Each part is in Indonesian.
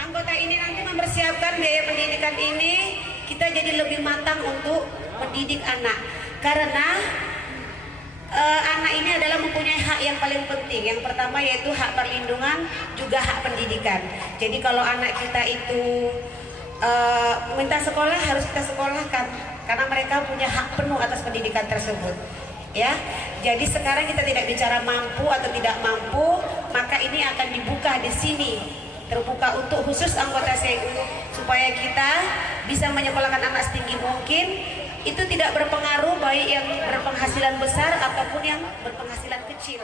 Anggota ini nanti mempersiapkan biaya pendidikan ini, kita jadi lebih matang untuk mendidik anak. Karena anak ini adalah mempunyai hak yang paling penting. Yang pertama yaitu hak perlindungan, juga hak pendidikan. Jadi kalau anak kita itu minta sekolah, harus kita sekolahkan. Karena mereka punya hak penuh atas pendidikan tersebut. Ya, jadi sekarang kita tidak bicara mampu atau tidak mampu, maka ini akan dibuka di sini. Terbuka untuk khusus anggota CU supaya kita bisa menyekolahkan anak setinggi mungkin. Itu tidak berpengaruh baik yang berpenghasilan besar ataupun yang berpenghasilan kecil.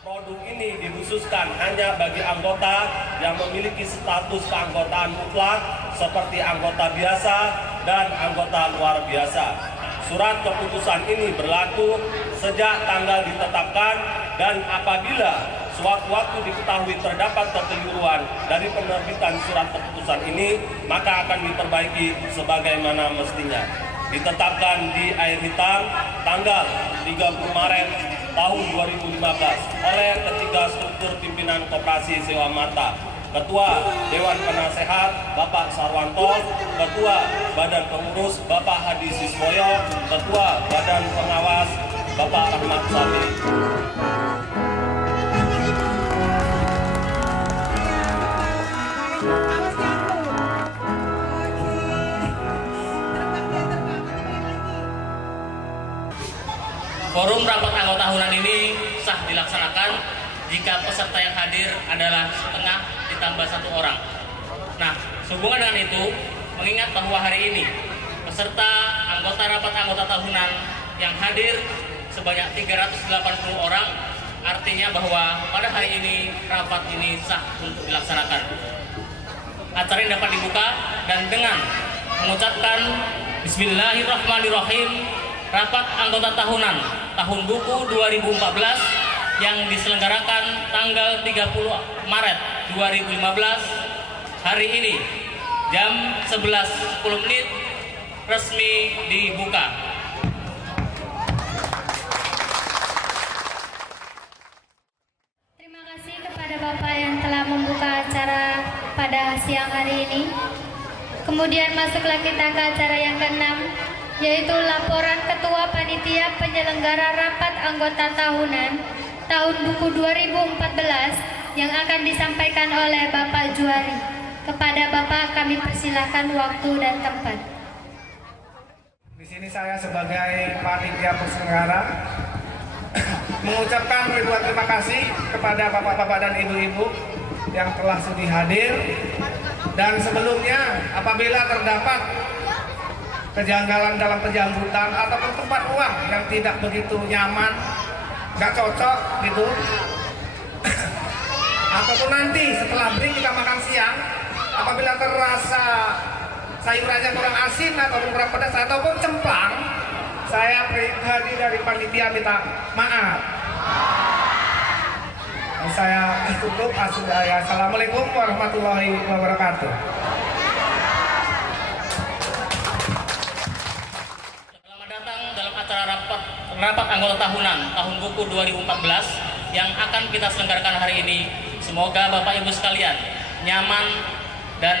Produk ini dikhususkan hanya bagi anggota yang memiliki status keanggotaan mutlak seperti anggota biasa dan anggota luar biasa. Surat keputusan ini berlaku sejak tanggal ditetapkan dan apabila sewaktu-waktu diketahui terdapat kekeliruan dari penerbitan surat keputusan ini, maka akan diperbaiki sebagaimana mestinya. Ditetapkan di air hitam tanggal 30 Maret tahun 2015 oleh ketiga struktur pimpinan Koperasi Sewa Marta. Ketua Dewan Penasehat Bapak Sarwanto, Ketua Badan Pengurus Bapak Hadi Siswoyo, Ketua Badan Pengawas Bapak Rahmat Sami. Forum rapat anggota tahunan ini sah dilaksanakan jika peserta yang hadir adalah setengah ditambah 1 orang. Nah, sehubungan dengan itu, mengingat bahwa hari ini peserta anggota rapat anggota tahunan yang hadir sebanyak 380 orang, artinya bahwa pada hari ini rapat ini sah untuk dilaksanakan. Acara ini dapat dibuka dan dengan mengucapkan Bismillahirrahmanirrahim, rapat anggota tahunan tahun buku 2014 yang diselenggarakan tanggal 30 Maret 2015 hari ini jam 11.10 resmi dibuka. Terima kasih kepada Bapak yang telah membuka acara pada siang hari ini. Kemudian masuklah kita ke acara yang ke-6, yaitu laporan Ketua Panitia Penyelenggara Rapat Anggota Tahunan tahun buku 2014 yang akan disampaikan oleh Bapak Juari. Kepada Bapak kami persilahkan waktu dan tempat. Di sini saya sebagai panitia penyelenggara mengucapkan ribuan terima kasih kepada bapak-bapak dan ibu-ibu yang telah sudi hadir. Dan sebelumnya apabila terdapat kejanggalan dalam penjambutan ataupun tempat ruang yang tidak begitu nyaman, nggak cocok gitu, ataupun nanti setelah break kita makan siang, apabila terasa sayurannya kurang asin ataupun kurang pedas ataupun cemplang, saya pribadi dari panitia minta maaf. Saya tutup. Assalamualaikum warahmatullahi wabarakatuh. Selamat datang dalam acara rapat anggota tahunan tahun buku 2014 yang akan kita selenggarakan hari ini. Semoga Bapak Ibu sekalian nyaman dan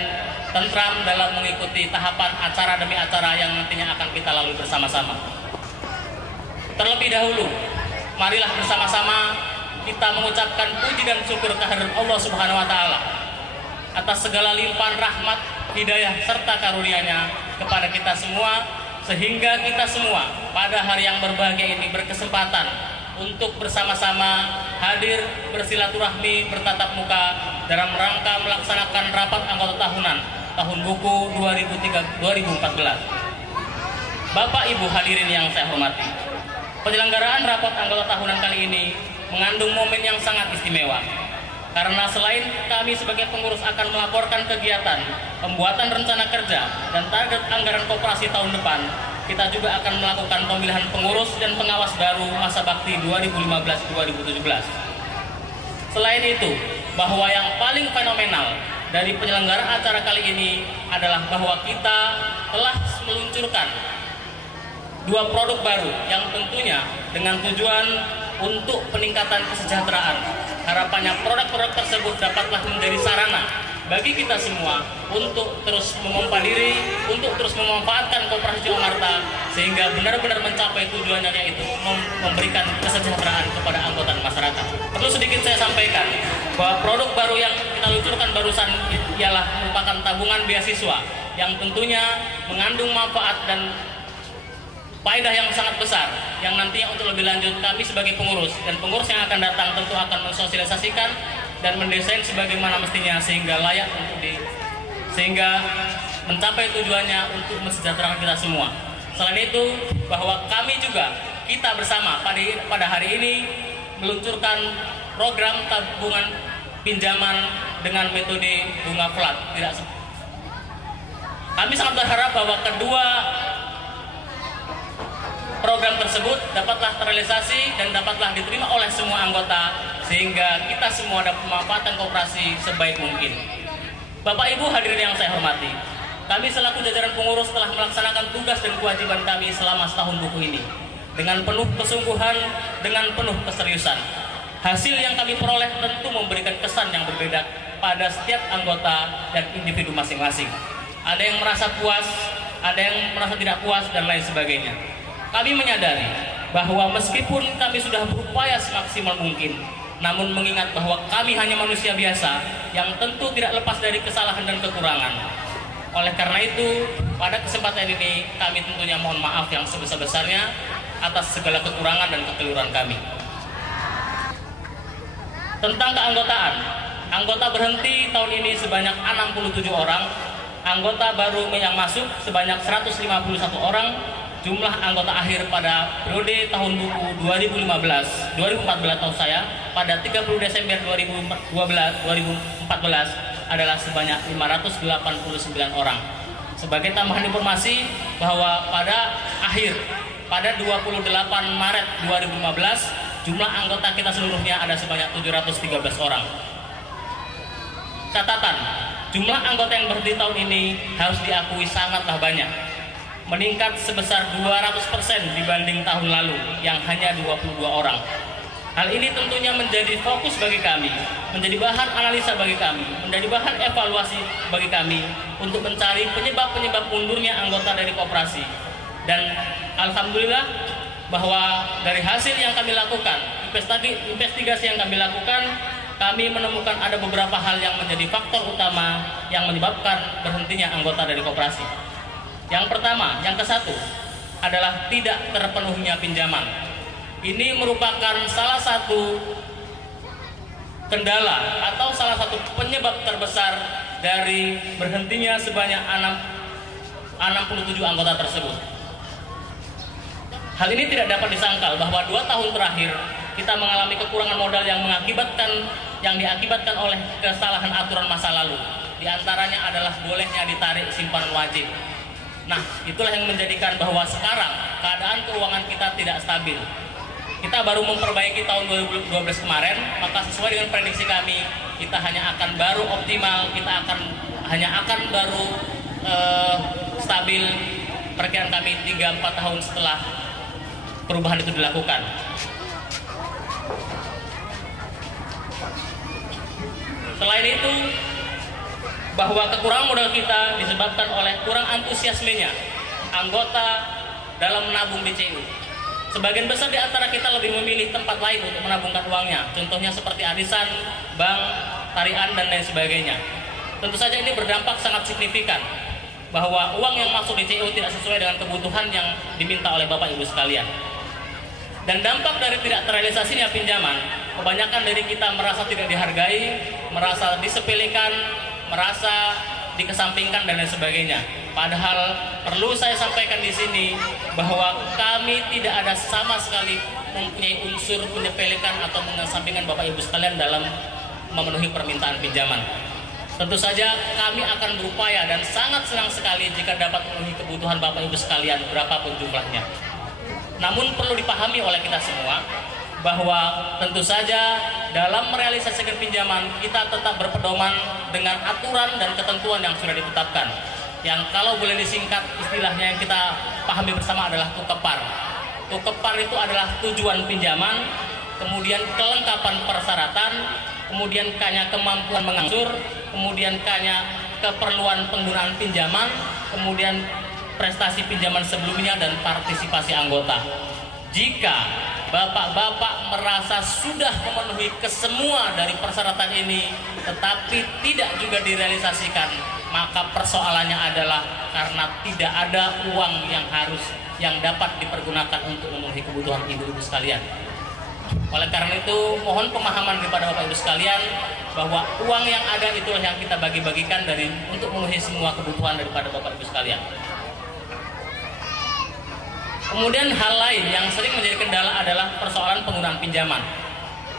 tentram dalam mengikuti tahapan acara demi acara yang nantinya akan kita lalui bersama-sama. Terlebih dahulu, marilah bersama-sama kita mengucapkan puji dan syukur kehadirat Allah Subhanahu wa taala atas segala limpahan rahmat, hidayah serta karunia-Nya kepada kita semua, sehingga kita semua pada hari yang berbahagia ini berkesempatan untuk bersama-sama hadir bersilaturahmi bertatap muka dalam rangka melaksanakan rapat anggota tahunan tahun buku 2014. Bapak Ibu hadirin yang saya hormati, penyelenggaraan rapat anggota tahunan kali ini mengandung momen yang sangat istimewa. Karena selain kami sebagai pengurus akan melaporkan kegiatan, pembuatan rencana kerja, dan target anggaran koperasi tahun depan, kita juga akan melakukan pemilihan pengurus dan pengawas baru masa bakti 2015-2017. Selain itu, bahwa yang paling fenomenal dari penyelenggaraan acara kali ini adalah bahwa kita telah meluncurkan 2 produk baru yang tentunya dengan tujuan untuk peningkatan kesejahteraan. Harapannya produk-produk tersebut dapatlah menjadi sarana bagi kita semua untuk terus memompa diri, untuk terus memanfaatkan Koperasi Jakarta sehingga benar-benar mencapai tujuannya, yaitu memberikan kesejahteraan kepada anggota masyarakat. Perlu sedikit saya sampaikan bahwa produk baru yang kita luncurkan barusan ialah merupakan tabungan beasiswa yang tentunya mengandung manfaat dan faedah yang sangat besar, yang nantinya untuk lebih lanjut kami sebagai pengurus dan pengurus yang akan datang tentu akan mensosialisasikan dan mendesain sebagaimana mestinya sehingga layak untuk sehingga mencapai tujuannya untuk mensejahterakan kita semua. Selain itu, bahwa kami juga kita bersama pada hari ini meluncurkan program tabungan pinjaman dengan metode bunga flat. Kami sangat berharap bahwa kedua program tersebut dapatlah terrealisasi dan dapatlah diterima oleh semua anggota sehingga kita semua dapat memanfaatkan koperasi sebaik mungkin. Bapak Ibu hadirin yang saya hormati, kami selaku jajaran pengurus telah melaksanakan tugas dan kewajiban kami selama setahun buku ini dengan penuh kesungguhan, dengan penuh keseriusan. Hasil yang kami peroleh tentu memberikan kesan yang berbeda pada setiap anggota dan individu masing-masing. Ada yang merasa puas, ada yang merasa tidak puas, dan lain sebagainya. Kami menyadari bahwa meskipun kami sudah berupaya semaksimal mungkin, namun mengingat bahwa kami hanya manusia biasa yang tentu tidak lepas dari kesalahan dan kekurangan. Oleh karena itu, pada kesempatan ini kami tentunya mohon maaf yang sebesar-besarnya atas segala kekurangan dan kekeliruan kami. Tentang keanggotaan, anggota berhenti tahun ini sebanyak 67 orang, anggota baru yang masuk sebanyak 151 orang. Jumlah anggota akhir pada periode tahun buku 2014 tahun saya pada 30 Desember 2014 adalah sebanyak 589 orang. Sebagai tambahan informasi bahwa pada 28 Maret 2015 jumlah anggota kita seluruhnya ada sebanyak 713 orang. Catatan, jumlah anggota yang berhenti tahun ini harus diakui sangatlah banyak, meningkat sebesar 200% dibanding tahun lalu yang hanya 22 orang. Hal ini tentunya menjadi fokus bagi kami, menjadi bahan analisa bagi kami, menjadi bahan evaluasi bagi kami untuk mencari penyebab-penyebab mundurnya anggota dari koperasi. Dan alhamdulillah bahwa dari hasil yang kami lakukan, investigasi yang kami lakukan, kami menemukan ada beberapa hal yang menjadi faktor utama yang menyebabkan berhentinya anggota dari koperasi. Yang pertama, yang ke-1 adalah tidak terpenuhinya pinjaman. Ini merupakan salah satu kendala atau salah satu penyebab terbesar dari berhentinya sebanyak 67 anggota tersebut. Hal ini tidak dapat disangkal bahwa 2 tahun terakhir kita mengalami kekurangan modal yang diakibatkan oleh kesalahan aturan masa lalu. Di antaranya adalah bolehnya ditarik simpanan wajib. Nah, itulah yang menjadikan bahwa sekarang keadaan keuangan kita tidak stabil. Kita baru memperbaiki tahun 2012 kemarin, maka sesuai dengan prediksi kami, kita hanya akan baru optimal, kita hanya akan baru stabil perkiraan kami 3-4 tahun setelah perubahan itu dilakukan. Selain itu, bahwa kekurangan modal kita disebabkan oleh kurang antusiasmenya anggota dalam menabung BCU. Sebagian besar di antara kita lebih memilih tempat lain untuk menabungkan uangnya. Contohnya seperti arisan, bank, tarian, dan lain sebagainya. Tentu saja ini berdampak sangat signifikan bahwa uang yang masuk di CU tidak sesuai dengan kebutuhan yang diminta oleh Bapak Ibu sekalian. Dan dampak dari tidak terrealisasinya pinjaman, kebanyakan dari kita merasa tidak dihargai, merasa disepelekan, merasa dikesampingkan dan lain sebagainya. Padahal perlu saya sampaikan di sini bahwa kami tidak ada sama sekali mempunyai unsur menyepelekan atau mengesampingkan Bapak Ibu sekalian dalam memenuhi permintaan pinjaman. Tentu saja kami akan berupaya dan sangat senang sekali jika dapat memenuhi kebutuhan Bapak Ibu sekalian berapapun jumlahnya. Namun perlu dipahami oleh kita semua bahwa tentu saja dalam merealisasikan pinjaman kita tetap berpedoman dengan aturan dan ketentuan yang sudah ditetapkan. Yang kalau boleh disingkat istilahnya yang kita pahami bersama adalah tukepar. Tukepar itu adalah tujuan pinjaman, kemudian kelengkapan persyaratan, kemudian kanya kemampuan mengangsur, kemudian kanya keperluan penggunaan pinjaman, kemudian prestasi pinjaman sebelumnya dan partisipasi anggota. Jika bapak-bapak merasa sudah memenuhi kesemua dari persyaratan ini tetapi tidak juga direalisasikan, maka persoalannya adalah karena tidak ada uang yang dapat dipergunakan untuk memenuhi kebutuhan ibu-ibu sekalian. Oleh karena itu mohon pemahaman kepada Bapak Ibu sekalian bahwa uang yang ada itulah yang kita bagi-bagikan untuk memenuhi semua kebutuhan daripada Bapak Ibu sekalian. Kemudian hal lain yang sering menjadi kendala adalah persoalan penggunaan pinjaman.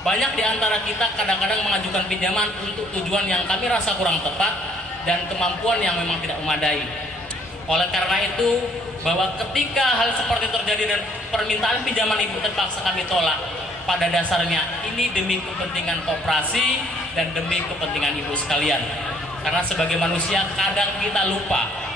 Banyak di antara kita kadang-kadang mengajukan pinjaman untuk tujuan yang kami rasa kurang tepat dan kemampuan yang memang tidak memadai. Oleh karena itu, bahwa ketika hal seperti terjadi dan permintaan pinjaman ibu terpaksa kami tolak, pada dasarnya ini demi kepentingan koperasi dan demi kepentingan ibu sekalian. Karena sebagai manusia kadang kita lupa.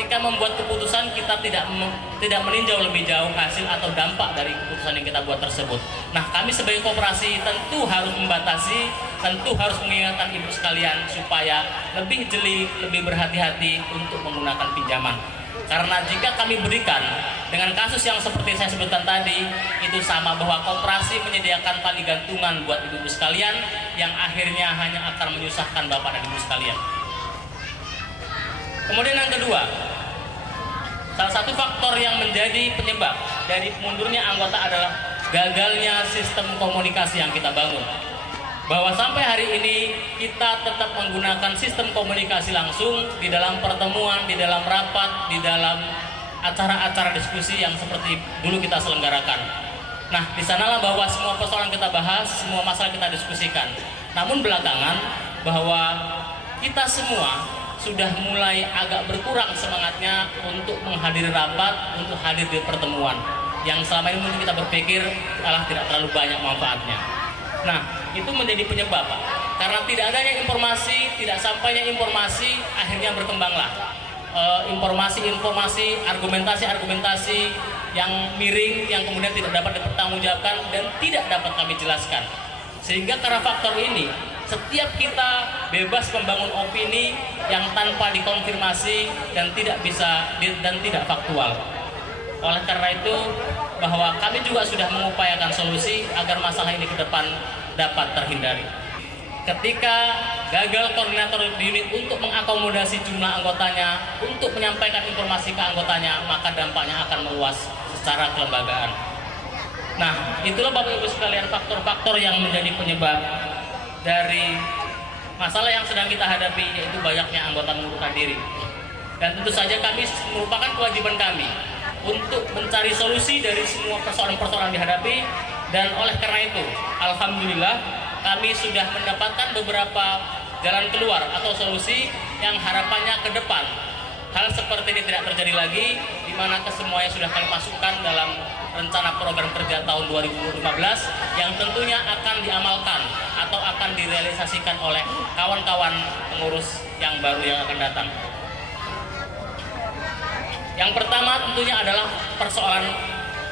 Ketika membuat keputusan kita tidak meninjau lebih jauh hasil atau dampak dari keputusan yang kita buat tersebut. Nah, kami sebagai koperasi tentu harus membatasi, tentu harus mengingatkan ibu sekalian supaya lebih jeli, lebih berhati-hati untuk menggunakan pinjaman. Karena jika kami berikan dengan kasus yang seperti saya sebutkan tadi, itu sama bahwa koperasi menyediakan tali gantungan buat ibu sekalian yang akhirnya hanya akan menyusahkan bapak dan ibu sekalian. Kemudian yang kedua, salah satu faktor yang menjadi penyebab dari mundurnya anggota adalah gagalnya sistem komunikasi yang kita bangun. Bahwa sampai hari ini kita tetap menggunakan sistem komunikasi langsung di dalam pertemuan, di dalam rapat, di dalam acara-acara diskusi yang seperti dulu kita selenggarakan. Nah, di sanalah bahwa semua persoalan kita bahas, semua masalah kita diskusikan. Namun belakangan bahwa kita semua sudah mulai agak berkurang semangatnya untuk menghadiri rapat, untuk hadir di pertemuan yang selama ini mungkin kita berpikir tidak terlalu banyak manfaatnya. Nah, itu menjadi penyebab, Pak. Karena tidak adanya informasi, tidak sampainya informasi, akhirnya berkembanglah informasi-informasi, argumentasi-argumentasi yang miring, yang kemudian tidak dapat dipertanggungjawabkan dan tidak dapat kami jelaskan. Sehingga karena faktor ini, setiap kita bebas membangun opini yang tanpa dikonfirmasi dan tidak faktual. Oleh karena itu, bahwa kami juga sudah mengupayakan solusi agar masalah ini ke depan dapat terhindari. Ketika gagal koordinator di unit untuk mengakomodasi jumlah anggotanya, untuk menyampaikan informasi ke anggotanya, maka dampaknya akan meluas secara kelembagaan. Nah, itulah Bapak Ibu sekalian faktor-faktor yang menjadi penyebab dari masalah yang sedang kita hadapi, yaitu banyaknya anggota mengundurkan diri. Dan tentu saja kami merupakan kewajiban kami untuk mencari solusi dari semua persoalan-persoalan dihadapi. Dan oleh karena itu, alhamdulillah kami sudah mendapatkan beberapa jalan keluar atau solusi yang harapannya ke depan hal seperti ini tidak terjadi lagi, di mana kesemuanya sudah kami masukkan dalam rencana program kerja tahun 2015 yang tentunya akan diamalkan atau akan direalisasikan oleh kawan-kawan pengurus yang baru yang akan datang. Yang pertama tentunya adalah persoalan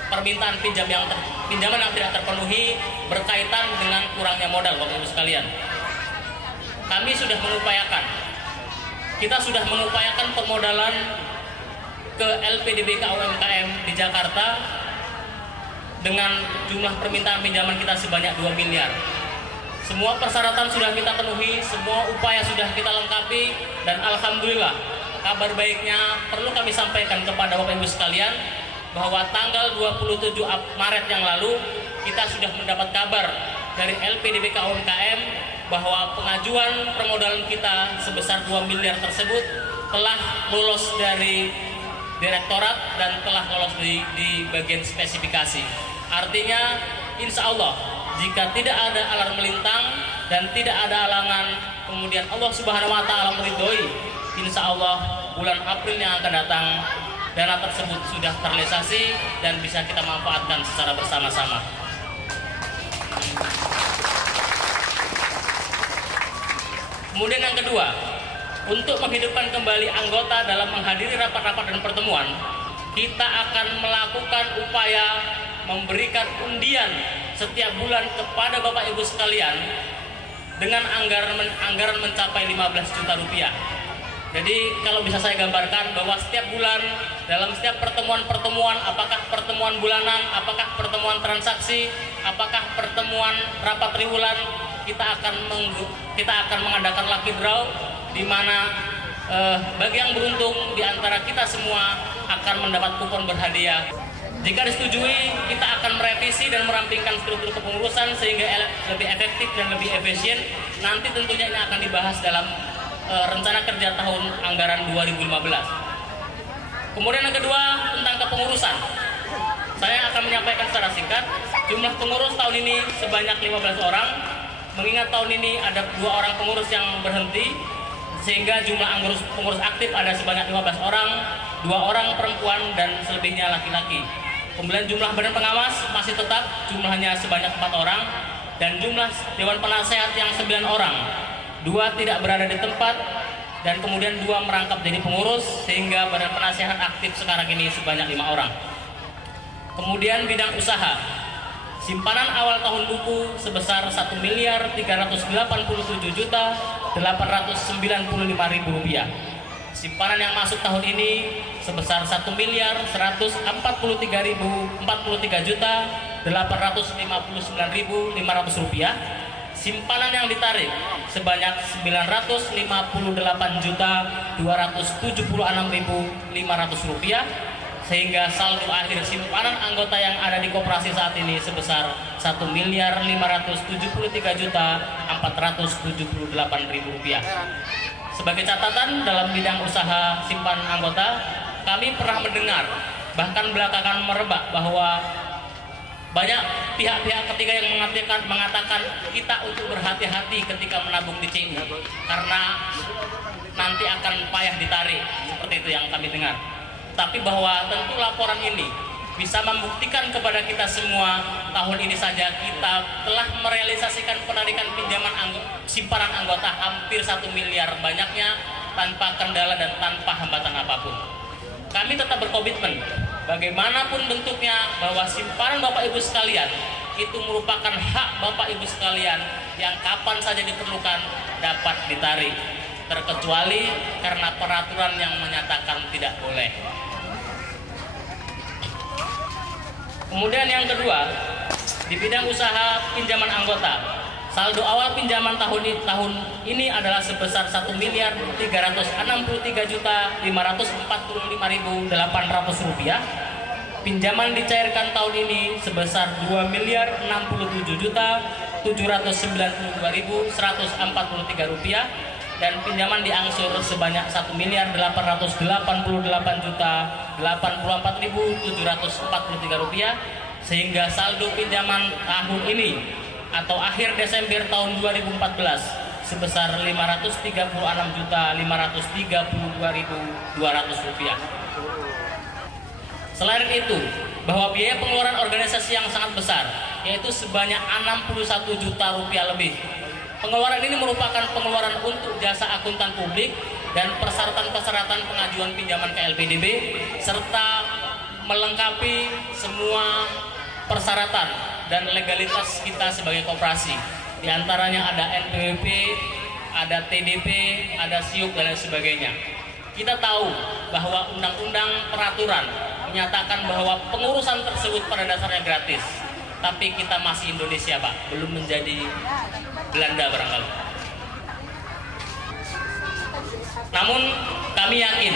permintaan pinjaman yang tidak terpenuhi berkaitan dengan kurangnya modal, Bapak Ibu sekalian. Kami sudah mengupayakan permodalan ke LPDBK UMKM di Jakarta dengan jumlah permintaan pinjaman kita sebanyak 2 miliar. Semua persyaratan sudah kita penuhi, semua upaya sudah kita lengkapi, dan alhamdulillah kabar baiknya perlu kami sampaikan kepada Bapak Ibu sekalian bahwa tanggal 27 Maret yang lalu kita sudah mendapat kabar dari LPDB UMKM bahwa pengajuan permodalan kita sebesar 2 miliar tersebut telah lolos dari direktorat dan telah lolos di bagian spesifikasi. Artinya insya Allah jika tidak ada alarm melintang dan tidak ada halangan, kemudian Allah Subhanahu wa Ta'ala meridhoi, insya Allah bulan April yang akan datang dana tersebut sudah terrealisasi dan bisa kita manfaatkan secara bersama-sama. Kemudian yang kedua, untuk menghidupkan kembali anggota dalam menghadiri rapat-rapat dan pertemuan, kita akan melakukan upaya memberikan undian setiap bulan kepada Bapak Ibu sekalian dengan anggaran mencapai 15 juta rupiah. Jadi kalau bisa saya gambarkan bahwa setiap bulan dalam setiap pertemuan-pertemuan, apakah pertemuan bulanan, apakah pertemuan transaksi, apakah pertemuan rapat triwulan, kita akan mengadakan lucky draw di mana bagi yang beruntung di antara kita semua akan mendapat kupon berhadiah. Jika disetujui, kita akan merevisi dan merampingkan struktur kepengurusan sehingga lebih efektif dan lebih efisien. Nanti tentunya ini akan dibahas dalam rencana kerja tahun anggaran 2015. Kemudian yang kedua tentang kepengurusan. Saya akan menyampaikan secara singkat, jumlah pengurus tahun ini sebanyak 15 orang. Mengingat tahun ini ada 2 orang pengurus yang berhenti, sehingga jumlah pengurus aktif ada sebanyak 15 orang, 2 orang perempuan dan selebihnya laki-laki. Kemudian jumlah badan pengawas masih tetap jumlahnya sebanyak 4 orang, dan jumlah dewan penasehat yang 9 orang. 2 tidak berada di tempat, dan kemudian 2 merangkap jadi pengurus, sehingga badan penasehat aktif sekarang ini sebanyak 5 orang. Kemudian bidang usaha, simpanan awal tahun buku sebesar 1.387.895.000 rupiah. Simpanan yang masuk tahun ini sebesar 1.143.859.500 rupiah. Simpanan yang ditarik sebanyak 958.276.500 rupiah, sehingga saldo akhir simpanan anggota yang ada di koperasi saat ini sebesar 1.573.478.000 rupiah. Sebagai catatan dalam bidang usaha simpanan anggota, kami pernah mendengar, bahkan belakangan merebak bahwa banyak pihak-pihak ketiga yang mengatakan kita untuk berhati-hati ketika menabung di CU karena nanti akan payah ditarik, seperti itu yang kami dengar. Tapi bahwa tentu laporan ini bisa membuktikan kepada kita semua tahun ini saja kita telah merealisasikan penarikan pinjaman simpanan anggota hampir 1 miliar banyaknya tanpa kendala dan tanpa hambatan apapun. Kami tetap berkomitmen bagaimanapun bentuknya bahwa simpanan Bapak Ibu sekalian itu merupakan hak Bapak Ibu sekalian yang kapan saja diperlukan dapat ditarik, terkecuali karena peraturan yang menyatakan tidak boleh. Kemudian yang kedua, di bidang usaha pinjaman anggota, saldo awal pinjaman tahun ini adalah sebesar 1.363.545.800 rupiah. Pinjaman dicairkan tahun ini sebesar 2.067.792.143 rupiah, dan pinjaman diangsur sebanyak 1.888.084.743 rupiah, sehingga saldo pinjaman tahun ini atau akhir Desember tahun 2014 sebesar 536.532.200 rupiah. Selain itu, bahwa biaya pengeluaran organisasi yang sangat besar, yaitu sebanyak 61 juta rupiah lebih. Pengeluaran ini merupakan pengeluaran untuk jasa akuntan publik dan persyaratan-persyaratan pengajuan pinjaman ke LPDB, serta melengkapi semua persyaratan dan legalitas kita sebagai koperasi. Di antaranya ada NPWP, ada TDP, ada SIUP, dan lain sebagainya. Kita tahu bahwa undang-undang peraturan menyatakan bahwa pengurusan tersebut pada dasarnya gratis. Tapi kita masih Indonesia, Pak, belum menjadi Belanda barangkali. Namun kami yakin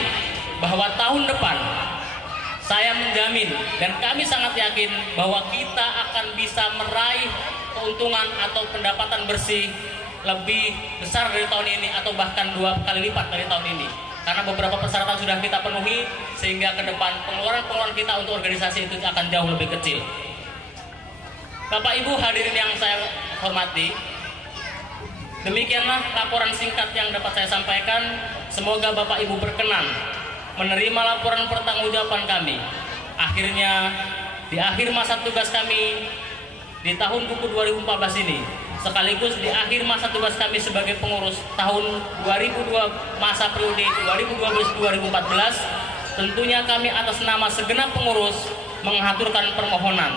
bahwa tahun depan saya menjamin dan kami sangat yakin bahwa kita akan bisa meraih keuntungan atau pendapatan bersih lebih besar dari tahun ini atau bahkan 2 kali lipat dari tahun ini. Karena beberapa persyaratan sudah kita penuhi sehingga ke depan pengeluaran kita untuk organisasi itu akan jauh lebih kecil. Bapak Ibu hadirin yang saya hormati, demikianlah laporan singkat yang dapat saya sampaikan. Semoga Bapak Ibu berkenan menerima laporan pertanggungjawaban kami. Akhirnya di akhir masa tugas kami di tahun buku 2014 ini, sekaligus di akhir masa tugas kami sebagai pengurus tahun 2002 masa periode 2012-2014, tentunya kami atas nama segenap pengurus mengaturkan permohonan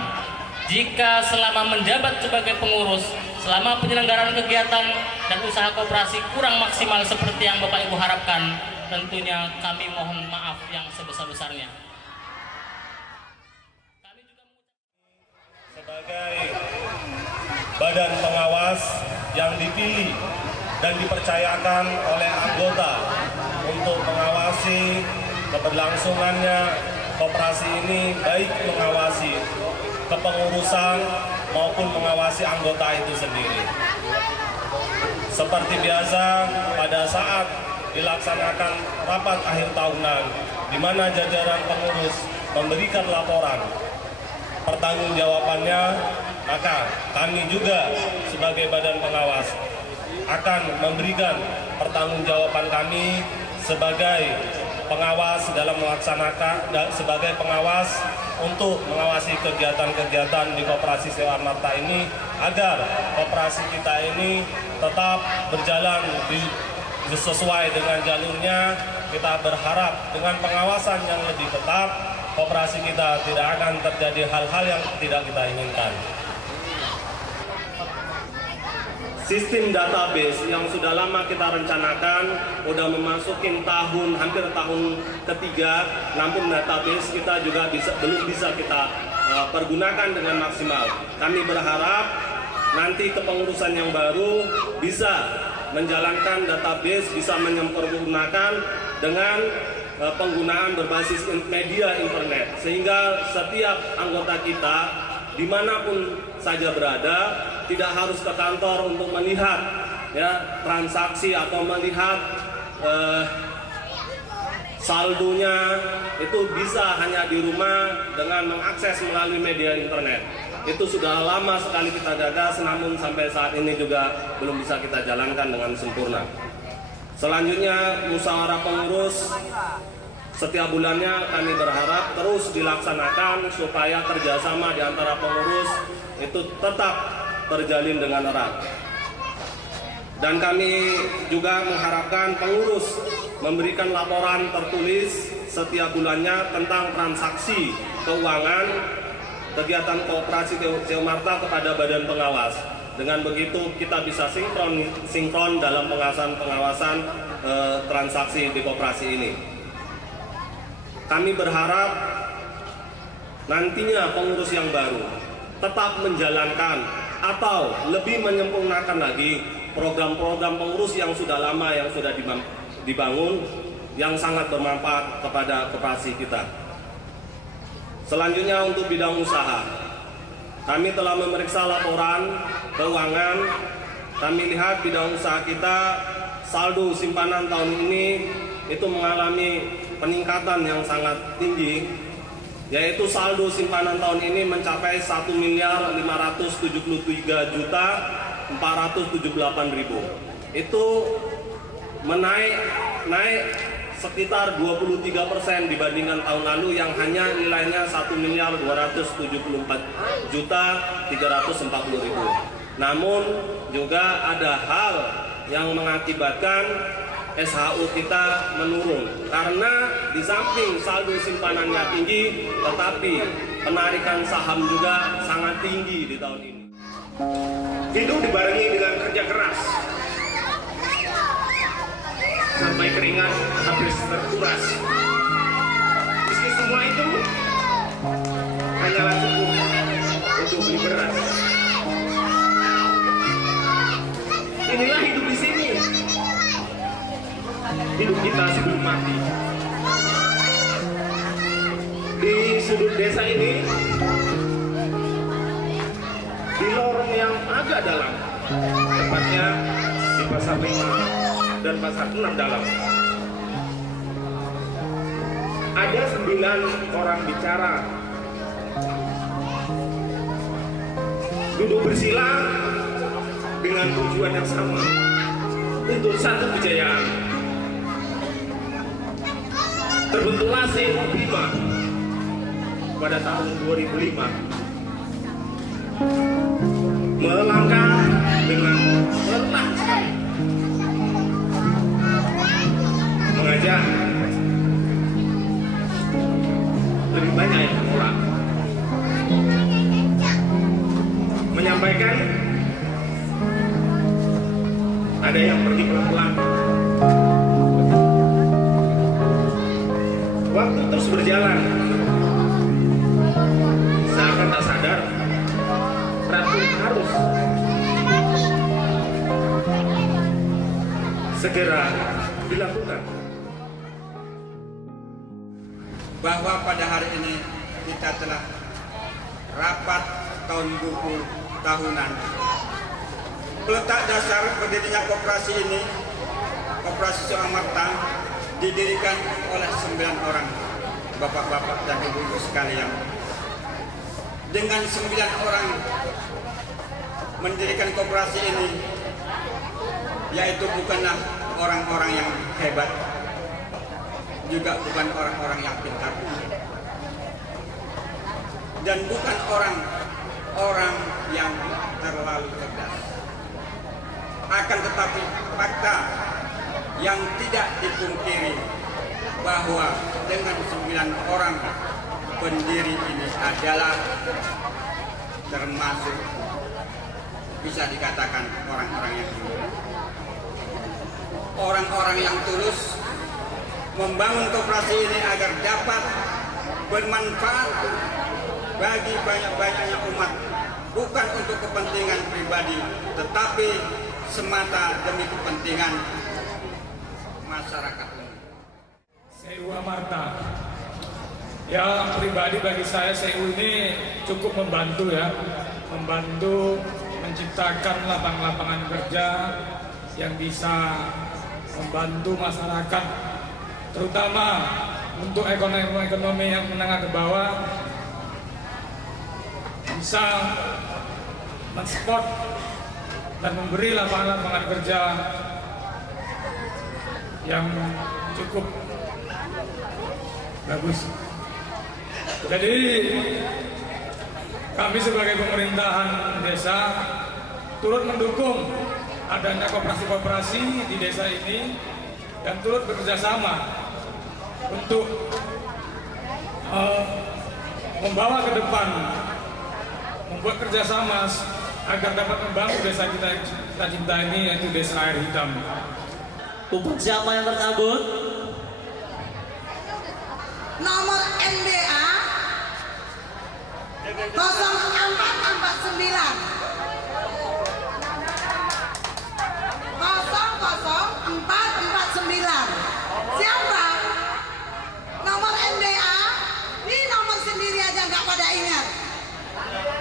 jika selama menjabat sebagai pengurus, selama penyelenggaraan kegiatan dan usaha koperasi kurang maksimal seperti yang Bapak Ibu harapkan, tentunya kami mohon maaf yang sebesar-besarnya. Sebagai badan pengawas yang dipilih dan dipercayakan oleh anggota untuk mengawasi keberlangsungannya koperasi ini, baik mengawasi kepengurusan maupun mengawasi anggota itu sendiri. Seperti biasa pada saat dilaksanakan rapat akhir tahunan di mana jajaran pengurus memberikan laporan pertanggungjawabannya, maka kami juga sebagai badan pengawas akan memberikan pertanggungjawaban kami sebagai pengawas dalam melaksanakan sebagai pengawas untuk mengawasi kegiatan-kegiatan di Koperasi Sewa Marta ini agar koperasi kita ini tetap berjalan sesuai dengan jalurnya. Kita berharap dengan pengawasan yang lebih ketat, koperasi kita tidak akan terjadi hal-hal yang tidak kita inginkan. Sistem database yang sudah lama kita rencanakan, udah memasukin hampir tahun ketiga, namun database kita juga belum bisa kita pergunakan dengan maksimal. Kami berharap nanti kepengurusan yang baru bisa menjalankan database, bisa menyempurnakan dengan penggunaan berbasis media internet, sehingga setiap anggota kita dimanapun saja berada tidak harus ke kantor untuk melihat ya transaksi atau melihat saldonya, itu bisa hanya di rumah dengan mengakses melalui media internet. Itu sudah lama sekali kita gagas, namun sampai saat ini juga belum bisa kita jalankan dengan sempurna. Selanjutnya, musyawarah pengurus setiap bulannya kami berharap terus dilaksanakan supaya kerjasama di antara pengurus itu tetap terjalin dengan erat. Dan kami juga mengharapkan pengurus memberikan laporan tertulis setiap bulannya tentang transaksi keuangan kegiatan Koperasi Sewa Marta kepada badan pengawas. Dengan begitu kita bisa sinkron dalam pengawasan transaksi di koperasi ini. Kami berharap nantinya pengurus yang baru tetap menjalankan atau lebih menyempurnakan lagi program-program pengurus yang sudah lama yang sudah dibangun yang sangat bermanfaat kepada koperasi kita. Selanjutnya untuk bidang usaha, kami telah memeriksa laporan keuangan. Kami lihat bidang usaha kita saldo simpanan tahun ini itu mengalami peningkatan yang sangat tinggi, yaitu saldo simpanan tahun ini mencapai 1.573.478.000. Itu naik sekitar 23% dibandingkan tahun lalu yang hanya nilainya 1.274.340.000. Namun juga ada hal yang mengakibatkan SHU kita menurun karena di samping saldo simpanannya tinggi, tetapi penarikan saham juga sangat tinggi di tahun ini. Hidup dibarengi dengan kerja keras sampai keringat habis terkuras. Meski semua itu kita sebelum mati. Di sudut desa ini, di lorong yang agak dalam, tepatnya di pasar 5 dan pasar 6 dalam, ada 9 orang bicara duduk bersila dengan tujuan yang sama untuk satu kejayaan. Terbentuklah CU Bima pada tahun 2005, melangkah dengan lelah sekali, mengajak lebih banyak yang menolak, menyampaikan ada yang pergi pelan-pelan. Waktu terus berjalan, seakan tak sadar ratu harus segera dilakukan. Bahwa pada hari ini kita telah rapat tahun buku tahunan. Peletak dasar berdirinya koperasi ini, Koperasi Suramarta, didirikan oleh 9 orang bapak-bapak dan ibu-ibu sekalian. Dengan 9 orang mendirikan koperasi ini, yaitu bukanlah orang-orang yang hebat, juga bukan orang-orang yang pintar, dan bukan orang-orang yang terlalu cerdas. Akan tetapi fakta yang tidak dipungkiri bahwa dengan 9 orang pendiri ini adalah termasuk bisa dikatakan orang-orang yang tulus. Orang-orang yang tulus membangun koperasi ini agar dapat bermanfaat bagi banyak-banyaknya umat, bukan untuk kepentingan pribadi, tetapi semata demi kepentingan masyarakat umum. CU Amarta, ya pribadi bagi saya CU ini cukup membantu ya, membantu menciptakan lapangan-lapangan kerja yang bisa membantu masyarakat, terutama untuk ekonomi yang menengah ke bawah, bisa mensupport dan memberi lapangan-lapangan kerja yang cukup bagus. Jadi kami sebagai pemerintahan desa turut mendukung adanya koperasi-koperasi di desa ini dan turut bekerja sama untuk membawa ke depan, membuat kerjasama agar dapat membangun desa kita cinta ini, yaitu Desa Air Hitam. Untuk siapa yang tersebut? Nomor NBA 0449 00449. Siapa? Nomor NBA ini nomor sendiri aja nggak pada ingat.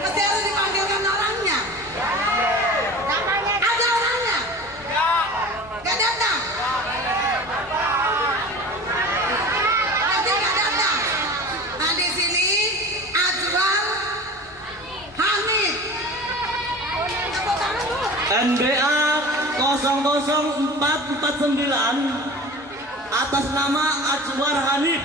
Mesti harus dipanggilkan orangnya. Ada orangnya? Nggak datang. Nanti nggak datang. Nah di sini Azwar Hamid. Tepuk tangan dulu. NBA 00449 atas nama Azwar Hanif.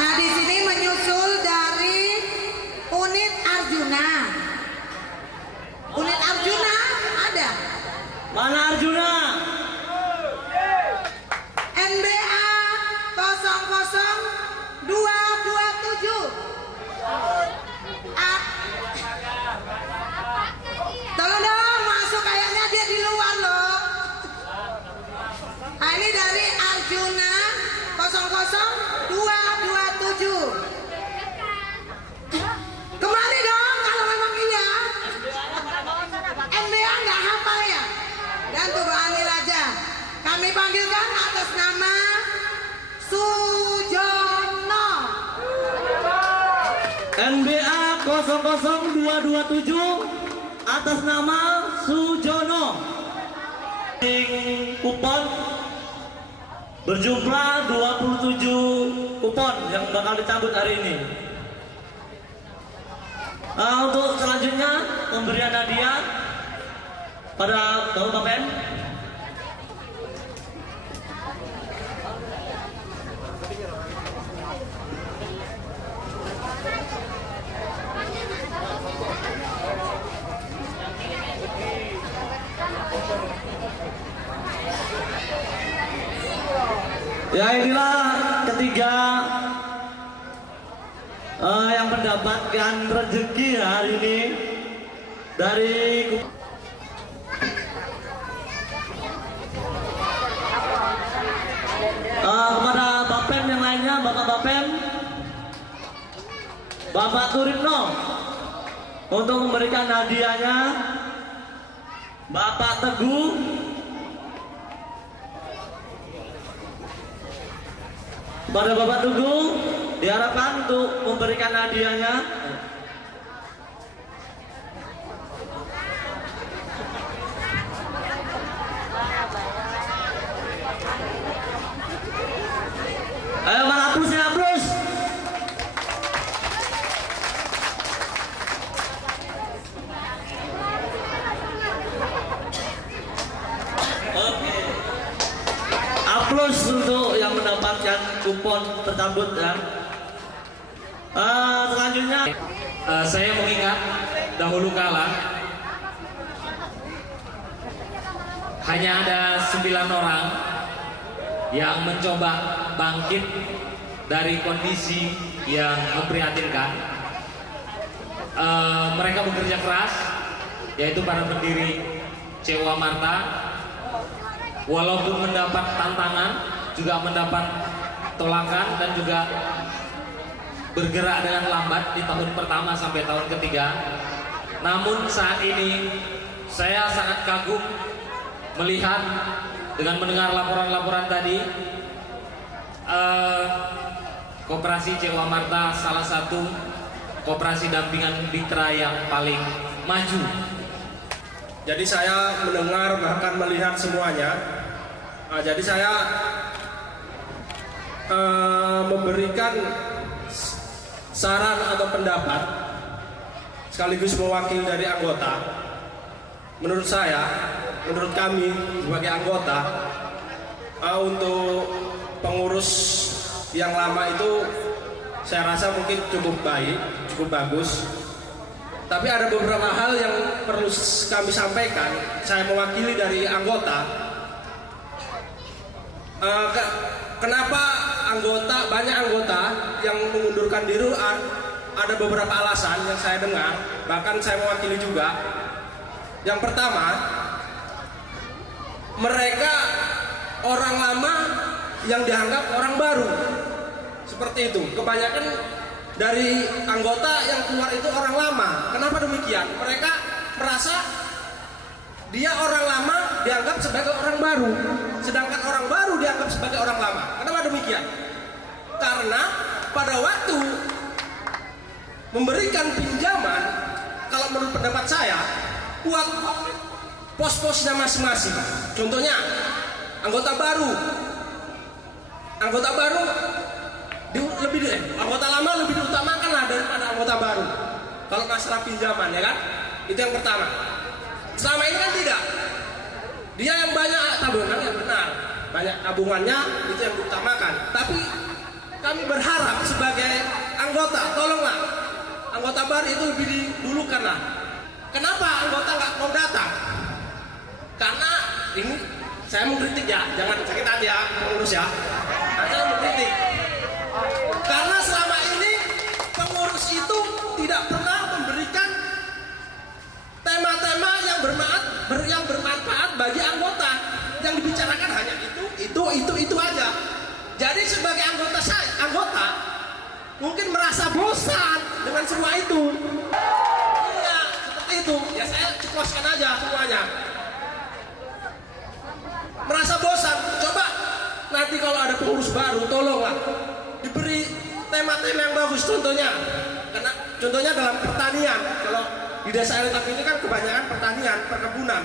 Nah di sini menyusul dari unit Arjuna. Unit Arjuna ada. Mana Arjuna? NBA 00227. Tolong dong masuk, kayaknya dia di luar loh. Nah, ini dari Arjuna 00227. Kami panggilkan atas nama Sujono. NBA 00227 atas nama Sujono. Kupon berjumlah 27 kupon yang bakal dicabut hari ini. Untuk selanjutnya pemberian hadiah pada Bapak Bapen. Ya, inilah ketiga yang mendapatkan rezeki hari ini dari kepada Bapen yang lainnya, Bapak Bapen, Bapak Turipno untuk memberikan hadiahnya, Bapak Teguh, pada Bapak Teguh diharapkan untuk memberikan hadiahnya. Ayo menghapusnya, hapus. Oke. Aplaus untuk yang mendapatkan kupon tersebut ya. Selanjutnya Saya mengingat dahulu kala hanya ada 9 orang yang mencoba bangkit dari kondisi yang memprihatinkan. Mereka bekerja keras, yaitu para pendiri Cewa Marta. Walaupun mendapat tantangan, juga mendapat tolakan dan juga bergerak dengan lambat di tahun pertama sampai tahun ketiga. Namun saat ini saya sangat kagum melihat dengan mendengar laporan-laporan tadi, Koperasi Cewa Marta salah satu koperasi dampingan mitra yang paling maju. Jadi saya mendengar bahkan melihat semuanya. Jadi saya memberikan saran atau pendapat sekaligus mewakili dari anggota. Menurut saya, menurut kami sebagai anggota, untuk pengurus yang lama itu saya rasa mungkin cukup baik, cukup bagus. Tapi ada beberapa hal yang perlu kami sampaikan. Saya mewakili dari anggota. Kenapa banyak anggota yang mengundurkan diri? Ada beberapa alasan yang saya dengar, bahkan saya mewakili juga. Yang pertama, mereka orang lama yang dianggap orang baru. Seperti itu. Kebanyakan dari anggota yang keluar itu orang lama. Kenapa demikian? Mereka merasa dia orang lama dianggap sebagai orang baru, sedangkan orang baru dianggap sebagai orang lama. Kenapa demikian? Karena pada waktu memberikan pinjaman, kalau menurut pendapat saya, buat pos-posnya masing-masing. Contohnya, anggota baru anggota lama lebih diutamakan lah daripada anggota baru. Kalau masalah pinjaman, ya kan? Itu yang pertama. Selama ini kan tidak. Dia yang banyak tabungan yang benar, banyak tabungannya itu yang diutamakan. Tapi kami berharap sebagai anggota, tolonglah anggota baru itu lebih didulukan lah. Kenapa anggota nggak mau datang? Karena ini saya mengkritik ya, jangan sakit hati ya pengurus ya. Saya mengkritik. Karena selama ini pengurus itu tidak pernah memberikan tema-tema yang bermanfaat bagi anggota. Yang dibicarakan hanya itu aja. Jadi sebagai anggota mungkin merasa bosan dengan semua itu. Iya, seperti itu. Ya saya ceplaskan aja semuanya. Merasa bosan. pengurus baru, tolonglah diberi tema-tema yang bagus. Contohnya dalam pertanian. Kalau di desa Aritap ini kan kebanyakan pertanian, perkebunan.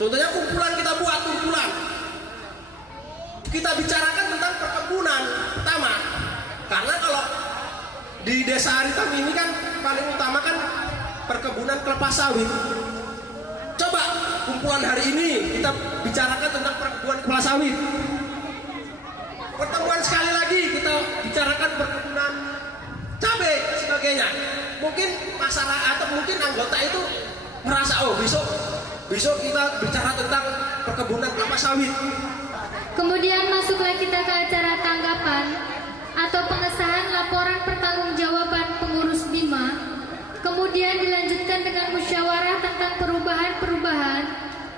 Contohnya kumpulan, kita buat kumpulan. Kita bicarakan tentang perkebunan pertama. Karena kalau di desa Aritap ini kan paling utama kan perkebunan kelapa sawit. Coba kumpulan hari ini kita bicarakan tentang perkebunan kelapa sawit. Pertemuan sekali lagi kita bicarakan perkebunan cabai dan sebagainya. Mungkin masyarakat atau mungkin anggota itu merasa, oh besok kita bicara tentang perkebunan kelapa sawit. Kemudian masuklah kita ke acara tanggapan atau pengesahan laporan pertanggungjawaban pengurus BIMA. Kemudian dilanjutkan dengan musyawarah tentang perubahan-perubahan,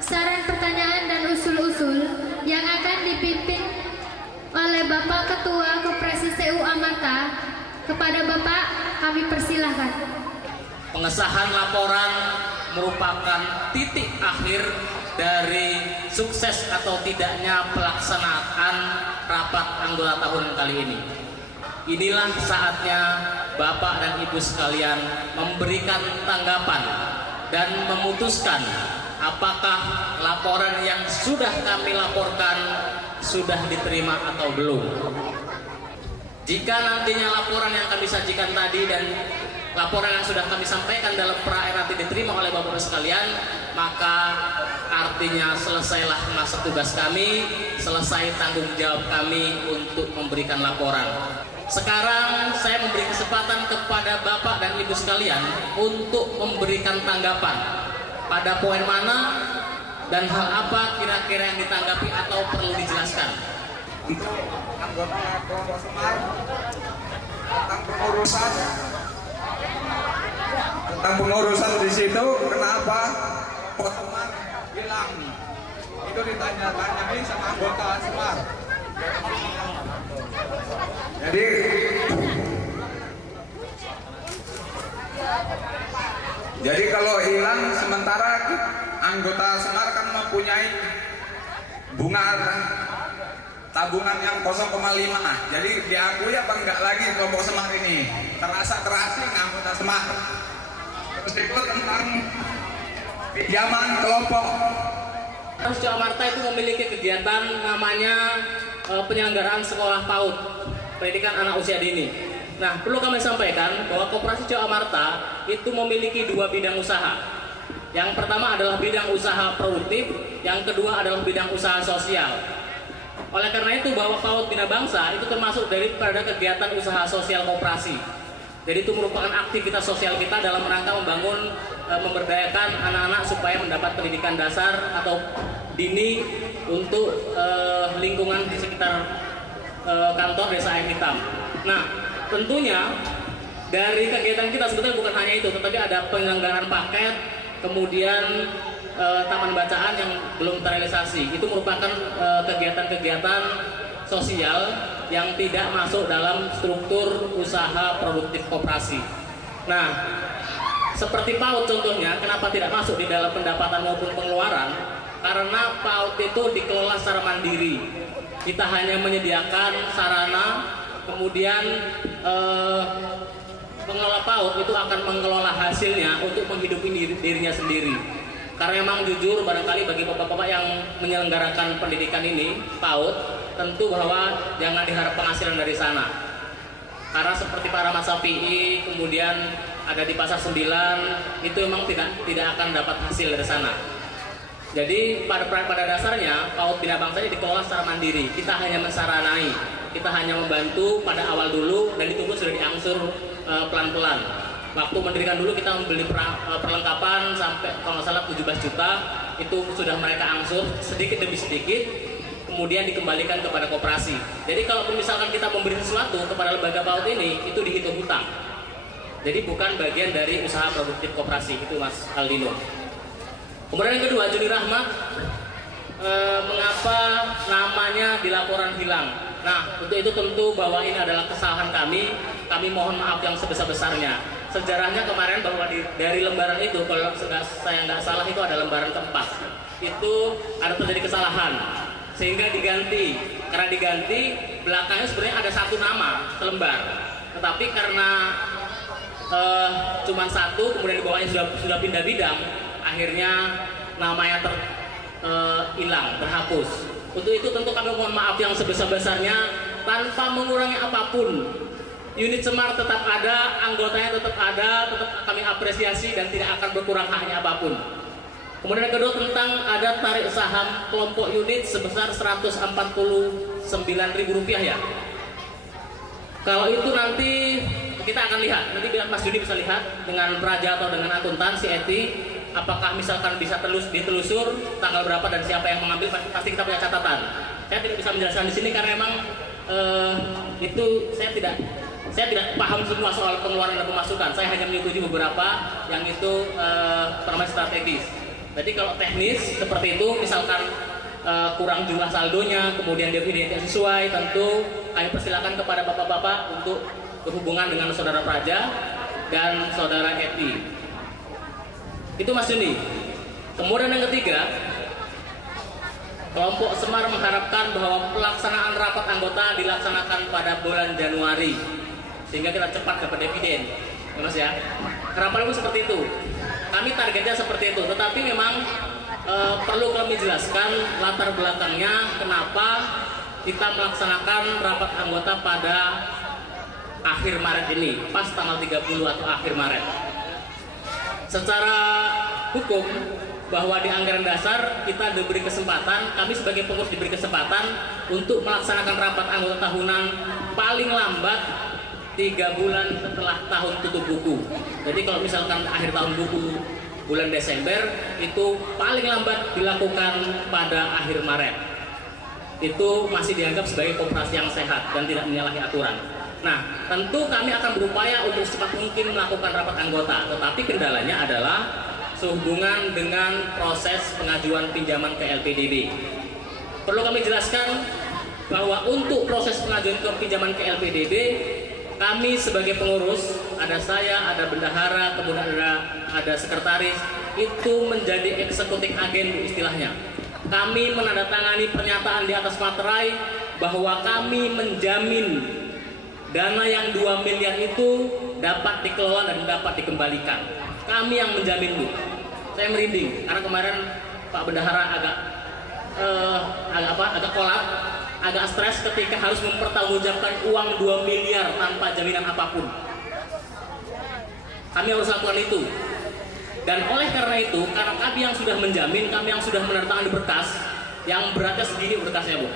saran pertanyaan dan usul-usul yang akan dipimpin oleh Bapak Ketua Koperasi CU Amarta. Kepada Bapak kami persilahkan. Pengesahan laporan merupakan titik akhir dari sukses atau tidaknya pelaksanaan rapat anggota tahunan kali ini. Inilah saatnya Bapak dan Ibu sekalian memberikan tanggapan dan memutuskan apakah laporan yang sudah kami laporkan sudah diterima atau belum. Jika nantinya laporan yang kami sajikan tadi dan laporan yang sudah kami sampaikan dalam pra-RAT diterima oleh Bapak Ibu sekalian, maka artinya selesailah masa tugas kami, selesai tanggung jawab kami untuk memberikan laporan. Sekarang saya memberi kesempatan kepada Bapak dan Ibu sekalian untuk memberikan tanggapan pada poin mana dan hal apa kira-kira yang ditanggapi atau perlu dijelaskan. Untuk anggota kelompok Semar tentang pengurusan di situ, kenapa Pos Semar hilang, itu ditanya-tanyai sama anggota Semar. Jadi kalau hilang, sementara anggota Semar kan mempunyai bunga tabungan yang 0,5. Jadi diakui apa enggak lagi kelompok Semar ini? Terasa terasing anggota Semar. Terus itu tentang pinjaman kelompok. CU Amarta itu memiliki kegiatan namanya penyelenggaraan sekolah PAUD, pendidikan anak usia dini. Nah, perlu kami sampaikan bahwa Koperasi CU Amarta itu memiliki 2 bidang usaha. Yang pertama adalah bidang usaha produktif, yang kedua adalah bidang usaha sosial. Oleh karena itu bahwa PAUD Bina Bangsa itu termasuk daripada kegiatan usaha sosial koperasi. Jadi itu merupakan aktivitas sosial kita dalam rangka membangun, memberdayakan anak-anak supaya mendapat pendidikan dasar atau dini untuk lingkungan di sekitar kantor desa Air Hitam. Nah, tentunya dari kegiatan kita sebetulnya bukan hanya itu, tetapi ada penyelenggaraan paket, kemudian taman bacaan yang belum terrealisasi. Itu merupakan kegiatan-kegiatan sosial yang tidak masuk dalam struktur usaha produktif koperasi. Nah, seperti PAUD contohnya, kenapa tidak masuk di dalam pendapatan maupun pengeluaran? Karena PAUD itu dikelola secara mandiri. Kita hanya menyediakan sarana, kemudian pengelola PAUD itu akan mengelola hasilnya untuk menghidupi dirinya sendiri. Karena memang jujur barangkali bagi bapak-bapak yang menyelenggarakan pendidikan ini, PAUD, tentu bahwa jangan diharap penghasilan dari sana. Karena seperti para masa PI, kemudian ada di Pasar 9, itu memang tidak akan dapat hasil dari sana. Jadi pada dasarnya PAUD Bina Bangsa ini dikelola secara mandiri. Kita hanya mensaranai, kita hanya membantu pada awal dulu, dan itu pun sudah diangsur pelan-pelan. Waktu mendirikan dulu kita membeli perlengkapan sampai kalau nggak salah 17 juta, itu sudah mereka angsur sedikit demi sedikit, kemudian dikembalikan kepada koperasi. Jadi kalau misalkan kita memberi sesuatu kepada lembaga PAUD ini, itu dihitung hutang. Jadi bukan bagian dari usaha produktif koperasi, itu Mas Aldino. Kemudian yang kedua, Juni Rahmat, mengapa namanya di laporan hilang? Nah, untuk itu tentu bahwa ini adalah kesalahan kami mohon maaf yang sebesar-besarnya. Sejarahnya kemarin bahwa dari lembaran itu, kalau saya nggak salah itu ada lembaran keempat, itu ada terjadi kesalahan. sehingga diganti. Karena diganti, belakangnya sebenarnya ada satu nama selembar, tetapi karena cuma satu, kemudian di bawahnya sudah pindah bidang, akhirnya namanya hilang, terhapus. Untuk itu tentu kami mohon maaf yang sebesar-besarnya, tanpa mengurangi apapun. Unit Semar tetap ada, anggotanya tetap ada, tetap kami apresiasi dan tidak akan berkurang haknya apapun. Kemudian yang kedua tentang ada tarik saham kelompok unit sebesar Rp149.000 ya. Kalau itu nanti kita akan lihat, nanti Mas Juni bisa lihat dengan Praja atau dengan akuntansi Eti, apakah misalkan bisa ditelusur tanggal berapa dan siapa yang mengambil, pasti kita punya catatan. Saya tidak bisa menjelaskan di sini karena memang itu saya tidak paham semua soal pengeluaran dan pemasukan. Saya hanya menyetujui beberapa yang itu namanya strategis. Jadi kalau teknis seperti itu, misalkan kurang jumlah saldonya, kemudian dividen tidak sesuai, tentu kami persilakan kepada bapak-bapak untuk berhubungan dengan saudara Praja dan saudara Eti. Itu Mas Juni. Kemudian yang ketiga, kelompok Semar mengharapkan bahwa pelaksanaan rapat anggota dilaksanakan pada bulan Januari, sehingga kita cepat dapat dividen, ya Mas ya. Harapannya seperti itu. Kami targetnya seperti itu, tetapi memang perlu kami jelaskan latar belakangnya kenapa kita melaksanakan rapat anggota pada akhir Maret ini, pas tanggal 30 atau akhir Maret. Secara hukum, bahwa di anggaran dasar kita diberi kesempatan, kami sebagai pengurus diberi kesempatan untuk melaksanakan rapat anggota tahunan paling lambat 3 bulan setelah tahun tutup buku. Jadi kalau misalkan akhir tahun buku bulan Desember, itu paling lambat dilakukan pada akhir Maret. Itu masih dianggap sebagai koperasi yang sehat dan tidak menyalahi aturan. Nah, tentu kami akan berupaya untuk secepat mungkin melakukan rapat anggota, tetapi kendalanya adalah sehubungan dengan proses pengajuan pinjaman ke LPDB. Perlu kami jelaskan bahwa untuk proses pengajuan pinjaman ke LPDB, kami sebagai pengurus, ada saya, ada bendahara, kemudian ada sekretaris, itu menjadi eksekutif agen istilahnya. Kami menandatangani pernyataan di atas materai bahwa kami menjamin dana yang 2 miliar itu dapat dikelola dan dapat dikembalikan. Kami yang menjamin Bu. Saya merinding karena kemarin Pak Bendahara agak kolap, agak stres ketika harus mempertanggungjawabkan uang 2 miliar tanpa jaminan apapun. Kami harus lakukan itu. Dan oleh karena itu, karena kami yang sudah menjamin, kami yang sudah menandatangani berkas yang beratnya segini berkasnya Bu.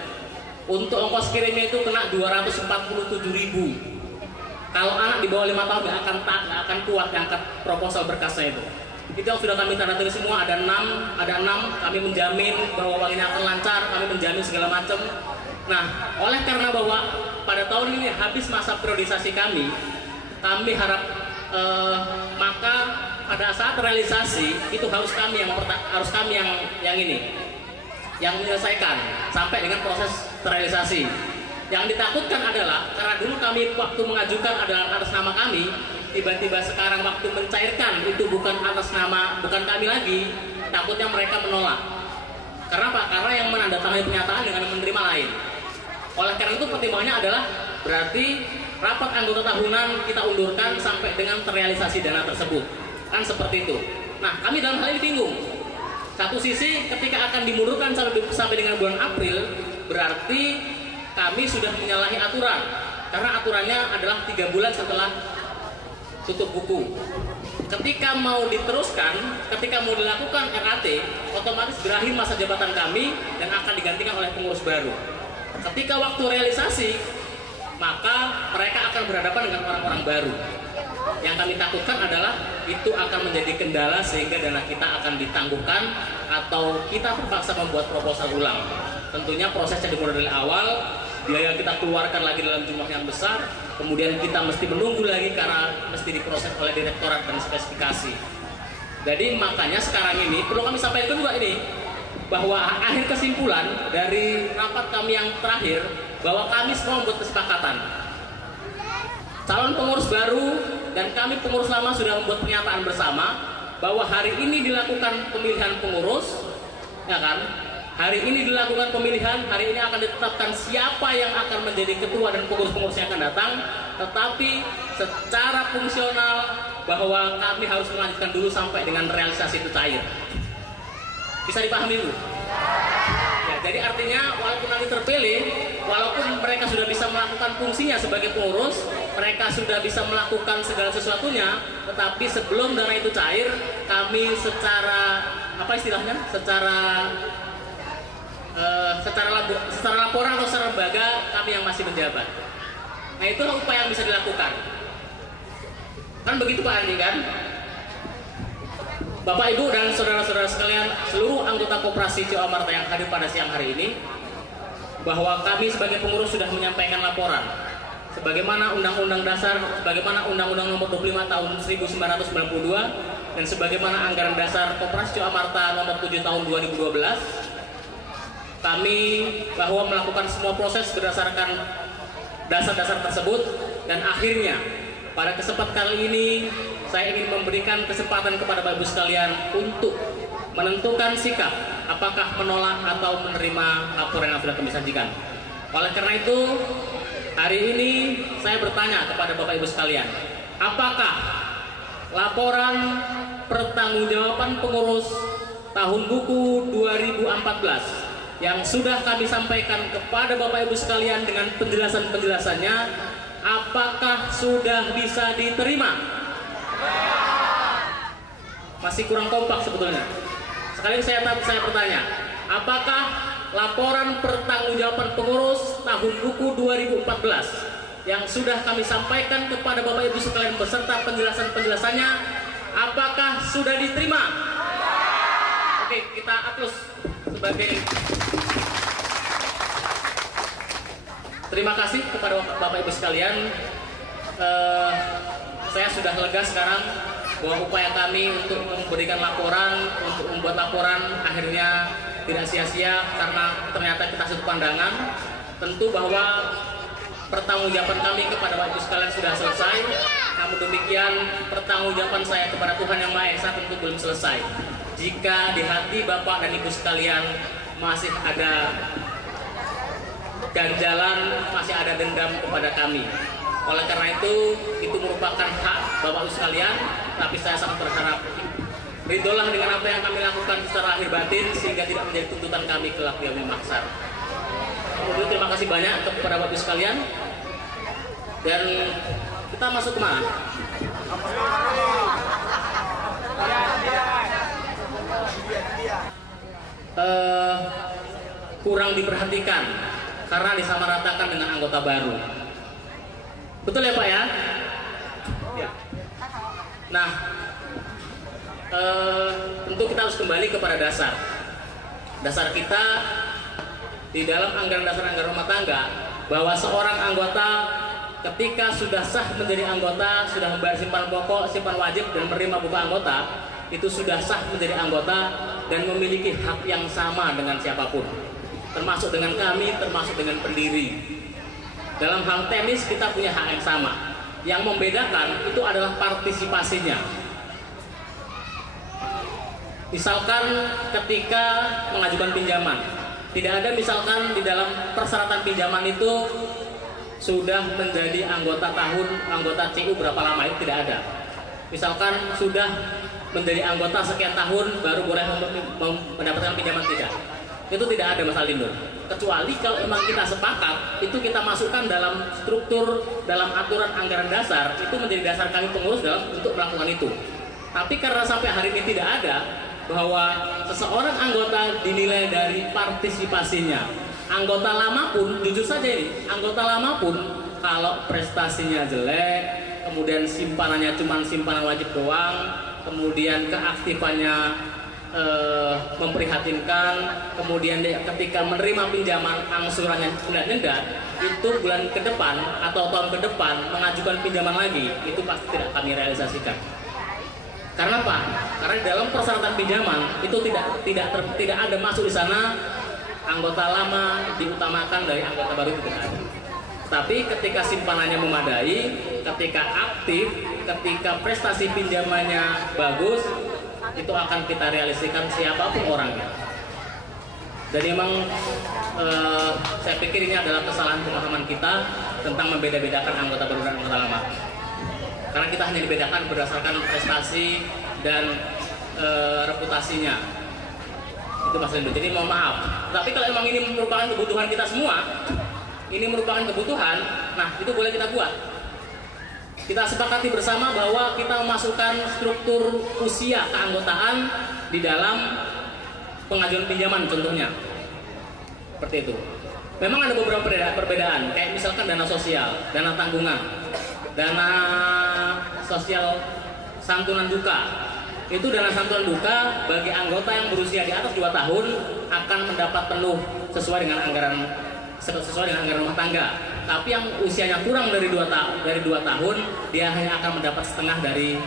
Untuk ongkos kirimnya itu kena 247.000. Kalau anak di bawah 5 tahun nggak akan kuat angkat proposal berkasnya itu. Itu yang sudah kami tanda tangan semua, ada 6, kami menjamin bahwa uang ini akan lancar, kami menjamin segala macam. Nah, oleh karena bahwa pada tahun ini habis masa periodisasi kami harap maka pada saat realisasi itu harus kami yang menyelesaikan sampai dengan proses terrealisasi. Yang ditakutkan adalah karena dulu kami waktu mengajukan adalah atas nama kami, tiba-tiba sekarang waktu mencairkan itu bukan kami lagi, takutnya mereka menolak. Karena apa? Karena yang menandatangani pernyataan dengan menerima lain. Oleh karena itu pertimbangannya adalah berarti rapat anggota tahunan kita undurkan sampai dengan terrealisasi dana tersebut. Kan seperti itu. Nah, kami dalam hal ini bingung. Satu sisi ketika akan dimundurkan sampai dengan bulan April, berarti kami sudah menyalahi aturan. Karena aturannya adalah 3 bulan setelah tutup buku. Ketika mau diteruskan, ketika mau dilakukan RAT, otomatis berakhir masa jabatan kami dan akan digantikan oleh pengurus baru. Ketika waktu realisasi, maka mereka akan berhadapan dengan orang-orang baru. Yang kami takutkan adalah itu akan menjadi kendala sehingga dana kita akan ditangguhkan atau kita terpaksa membuat proposal ulang. Tentunya prosesnya dimulai dari awal, biaya kita keluarkan lagi dalam jumlah yang besar, kemudian kita mesti menunggu lagi karena mesti diproses oleh direktorat dan spesifikasi. Jadi makanya sekarang ini perlu kami sampaikan juga ini, bahwa akhir kesimpulan dari rapat kami yang terakhir, bahwa kami semua membuat kesepakatan. Calon pengurus baru dan kami pengurus lama sudah membuat pernyataan bersama bahwa hari ini dilakukan pemilihan pengurus, ya kan? hari ini dilakukan pemilihan, hari ini akan ditetapkan siapa yang akan menjadi ketua dan pengurus-pengurus yang akan datang, tetapi secara fungsional bahwa kami harus melanjutkan dulu sampai dengan realisasi itu cair. Bisa dipahami dulu? Ya, jadi artinya walaupun nanti terpilih, walaupun mereka sudah bisa melakukan fungsinya sebagai pengurus, mereka sudah bisa melakukan segala sesuatunya, tetapi sebelum dana itu cair, kami secara apa istilahnya? Secara laporan atau secara lembaga kami yang masih menjabat. Nah, itulah upaya yang bisa dilakukan. Kan begitu Pak Andi kan? Bapak Ibu dan saudara-saudara sekalian, seluruh anggota Koperasi CO Amarta yang hadir pada siang hari ini, bahwa kami sebagai pengurus sudah menyampaikan laporan sebagaimana Undang-Undang Dasar, sebagaimana Undang-Undang Nomor 25 Tahun 1992 dan sebagaimana Anggaran Dasar Koperasi CO Amarta Nomor 7 Tahun 2012. Kami bahwa melakukan semua proses berdasarkan dasar-dasar tersebut, dan akhirnya pada kesempatan kali ini saya ingin memberikan kesempatan kepada Bapak Ibu sekalian untuk menentukan sikap apakah menolak atau menerima laporan yang sudah kami sajikan. Oleh karena itu, hari ini saya bertanya kepada Bapak Ibu sekalian, apakah laporan pertanggungjawaban pengurus tahun buku 2014 yang sudah kami sampaikan kepada Bapak Ibu sekalian dengan penjelasan-penjelasannya, apakah sudah bisa diterima? Masih kurang kompak sebetulnya. Sekali saya bertanya, apakah laporan pertanggungjawaban pengurus tahun buku 2014 yang sudah kami sampaikan kepada Bapak Ibu sekalian beserta penjelasan-penjelasannya, apakah sudah diterima? Oke, kita aplaus sebagai terima kasih kepada Bapak Ibu sekalian. Saya sudah lega sekarang bahwa upaya kami untuk memberikan laporan, untuk membuat laporan akhirnya tidak sia-sia karena ternyata kita satu pandangan. Tentu bahwa pertanggungjawaban kami kepada Bapak Ibu sekalian sudah selesai. Namun demikian pertanggungjawaban saya kepada Tuhan Yang Maha Esa tentu belum selesai. Jika di hati Bapak dan Ibu sekalian masih ada ganjalan, masih ada dendam kepada kami. Oleh karena itu merupakan hak Bapak Ibu sekalian, tapi saya sangat berharap ridholah dengan apa yang kami lakukan secara lahir batin sehingga tidak menjadi tuntutan kami kelak di yaumil mahsyar. Kemudian terima kasih banyak kepada Bapak Ibu sekalian. Dan kita masuk ke mana? Kurang diperhatikan karena disamaratakan dengan anggota baru. Betul ya Pak ya? Ya. Nah, tentu kita harus kembali kepada dasar. Dasar kita di dalam anggaran dasar anggaran rumah tangga, bahwa seorang anggota ketika sudah sah menjadi anggota, sudah membayar simpanan pokok, simpanan wajib dan menerima buku anggota, itu sudah sah menjadi anggota dan memiliki hak yang sama dengan siapapun, termasuk dengan kami, termasuk dengan pendiri. Dalam hal teknis kita punya hak yang sama. Yang membedakan itu adalah partisipasinya. Misalkan ketika mengajukan pinjaman, tidak ada misalkan di dalam persyaratan pinjaman itu sudah menjadi anggota CU berapa lama, itu tidak ada. Misalkan sudah menjadi anggota sekian tahun baru boleh mendapatkan pinjaman, tidak. Itu tidak ada Mas Alindo. Kecuali kalau memang kita sepakat, itu kita masukkan dalam struktur, dalam aturan anggaran dasar, itu menjadi dasar kami pengurus dalam untuk melakukan itu. Tapi karena sampai hari ini tidak ada, bahwa seseorang anggota dinilai dari partisipasinya. Anggota lama pun, jujur saja ini, anggota lama pun kalau prestasinya jelek, kemudian simpanannya cuma simpanan wajib doang, kemudian keaktifannya memprihatinkan, kemudian ketika menerima pinjaman angsurannya nyendat, itu bulan ke depan atau tahun ke depan mengajukan pinjaman lagi, itu pasti tidak kami realisasikan. Karena apa? Karena di dalam persyaratan pinjaman itu tidak ada masuk di sana anggota lama diutamakan dari anggota baru, itu tidak ada. Tapi ketika simpanannya memadai, ketika aktif, ketika prestasi pinjamannya bagus, itu akan kita realisasikan siapapun orangnya. Dan memang saya pikir ini adalah kesalahan pemahaman kita tentang membeda-bedakan anggota baru dan anggota lama. Karena kita hanya dibedakan berdasarkan prestasi dan reputasinya. Itu Mas Rindu. Jadi mohon maaf. Tapi kalau memang ini merupakan kebutuhan kita semua, ini merupakan kebutuhan, nah itu boleh kita buat. Kita sepakati bersama bahwa kita memasukkan struktur usia keanggotaan di dalam pengajuan pinjaman contohnya. Seperti itu. Memang ada beberapa perbedaan, kayak misalkan dana sosial, dana tanggungan, dana sosial santunan duka. Itu dana santunan duka bagi anggota yang berusia di atas 2 tahun akan mendapat penuh sesuai dengan anggaran rumah tangga. Tapi yang usianya kurang dari 2 tahun, dia hanya akan mendapat setengah dari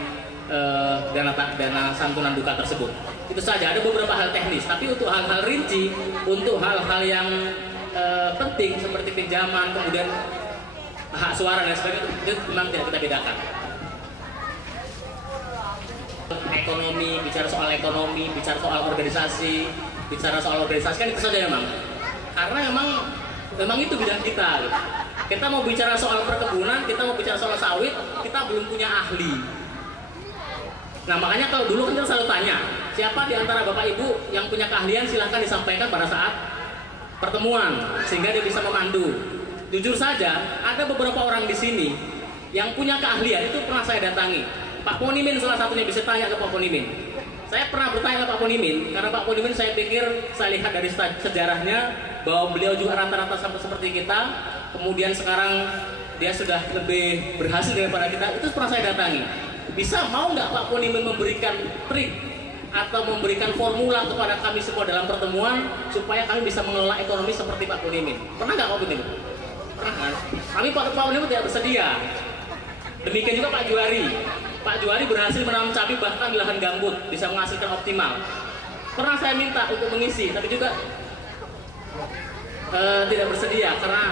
dana santunan duka tersebut. Itu saja. Ada beberapa hal teknis, tapi untuk hal-hal rinci, untuk hal-hal yang penting seperti pinjaman, kemudian hak suara dan sebagainya, itu memang tidak kita bedakan. Ekonomi, bicara soal ekonomi, bicara soal organisasi, kan itu saja memang. Karena memang itu bidang kita. Kita mau bicara soal perkebunan, kita mau bicara soal sawit, kita belum punya ahli. Nah makanya kalau dulu kan kita selalu tanya, siapa di antara Bapak Ibu yang punya keahlian silahkan disampaikan pada saat pertemuan, sehingga dia bisa memandu. Jujur saja, ada beberapa orang di sini yang punya keahlian, itu pernah saya datangi. Pak Ponimin salah satunya, bisa tanya ke Pak Ponimin. Saya pernah bertanya ke Pak Ponimin, karena Pak Ponimin saya pikir, saya lihat dari sejarahnya, bahwa beliau juga rata-rata sampai seperti kita, kemudian sekarang dia sudah lebih berhasil daripada kita, itu pernah saya datangi. Bisa mau nggak Pak Ponimin memberikan trik atau memberikan formula kepada kami semua dalam pertemuan supaya kami bisa mengelola ekonomi seperti Pak Ponimin? Pernah nggak Pak Ponimin? Pernah kan? Tapi Pak Ponimin tidak bersedia. Demikian juga Pak Juari. Pak Juari berhasil menanam cabai bahkan di lahan gambut, bisa menghasilkan optimal. Pernah saya minta untuk mengisi, tapi juga tidak bersedia karena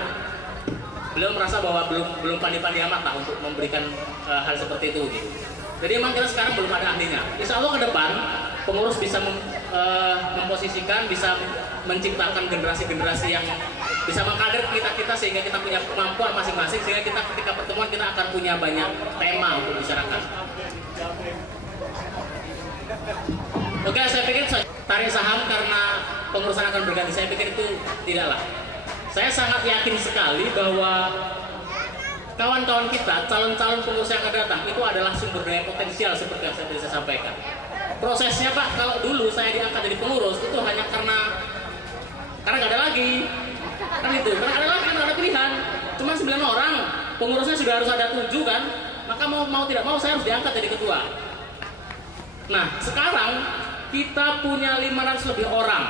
beliau merasa bahwa belum pandai-pandai amat lah untuk memberikan hal seperti itu. Gitu. Jadi memang kita sekarang belum ada ahlinya. Insya Allah ke depan pengurus bisa memposisikan, bisa menciptakan generasi-generasi yang bisa mengkader kita sehingga kita punya kemampuan masing-masing, sehingga kita ketika pertemuan kita akan punya banyak tema untuk bicarakan. Oke, saya pikir tarik saham karena pengurusan akan berganti, saya pikir itu tidaklah. Saya sangat yakin sekali bahwa kawan-kawan kita, calon-calon pengurus yang akan datang itu adalah sumber daya potensial seperti yang saya bisa sampaikan. Prosesnya Pak, kalau dulu saya diangkat jadi pengurus itu hanya karena nggak ada lagi, kan itu, karena ada pilihan. Cuma 9 orang, pengurusnya sudah harus ada 7 kan, maka mau tidak mau saya harus diangkat jadi ketua. Nah sekarang kita punya 500 lebih orang,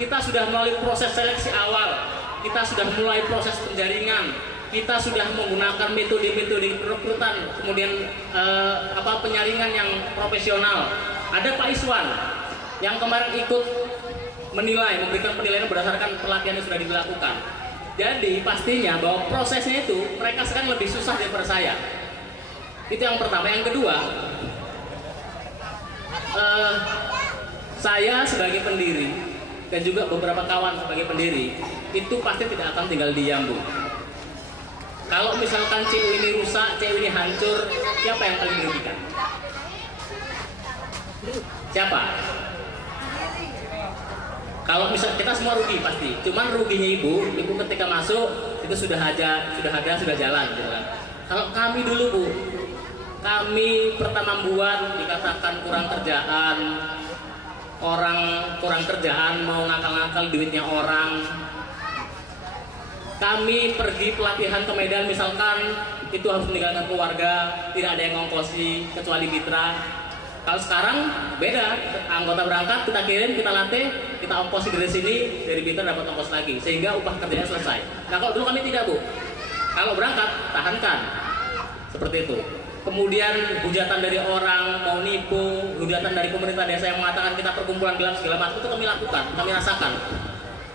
kita sudah melalui proses seleksi awal, kita sudah mulai proses penjaringan, kita sudah menggunakan metode-metode rekrutan, kemudian penyaringan yang profesional. Ada Pak Iswan yang kemarin ikut menilai, memberikan penilaian berdasarkan pelatihan yang sudah dilakukan. Jadi pastinya bahwa prosesnya itu mereka sekarang lebih susah daripada saya. Itu yang pertama. Yang kedua, saya sebagai pendiri dan juga beberapa kawan sebagai pendiri itu pasti tidak akan tinggal diam, Bu. Kalau misalkan CU ini rusak, CU ini hancur, siapa yang paling dirugikan? Siapa? Kalau misal kita semua rugi pasti, cuman ruginya ibu ketika masuk itu sudah jalan gitu kan. Kalau kami dulu Bu, kami pertama buat dikatakan kurang kerjaan, orang kurang kerjaan mau ngakal-ngakal duitnya orang. Kami pergi pelatihan ke Medan misalkan itu harus meninggalkan keluarga, tidak ada yang ngongkosi kecuali mitra. Kalau sekarang beda, anggota berangkat kita kirim, kita latih, kita ongkosi dari sini, dari mitra dapat ongkos lagi, sehingga upah kerjanya selesai. Nah kalau dulu kami tidak Bu, kalau berangkat tahankan, seperti itu. Kemudian hujatan dari orang mau nipu, hujatan dari pemerintah desa yang mengatakan kita perkumpulan gelap segala macam itu kami lakukan, kami rasakan.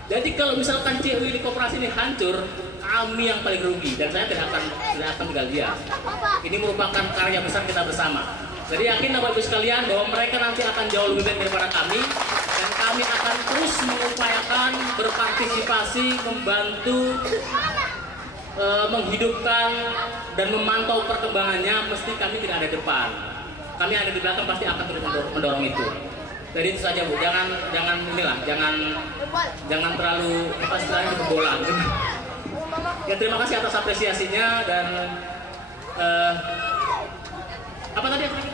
Jadi kalau misalkan CU di koperasi ini hancur, kami yang paling rugi dan saya tidak akan tinggal diam. Ini merupakan karya besar kita bersama. Jadi yakin Bapak Ibu sekalian bahwa mereka nanti akan jauh lebih baik daripada kami dan kami kami akan terus mengupayakan berpartisipasi, membantu, menghidupkan dan memantau perkembangannya. Mesti kami tidak ada depan, kami ada di belakang, pasti akan terus mendorong itu. Jadi itu saja Bu, jangan terlalu apa istilahnya kebobolan. Ya terima kasih atas apresiasinya dan apa tadi?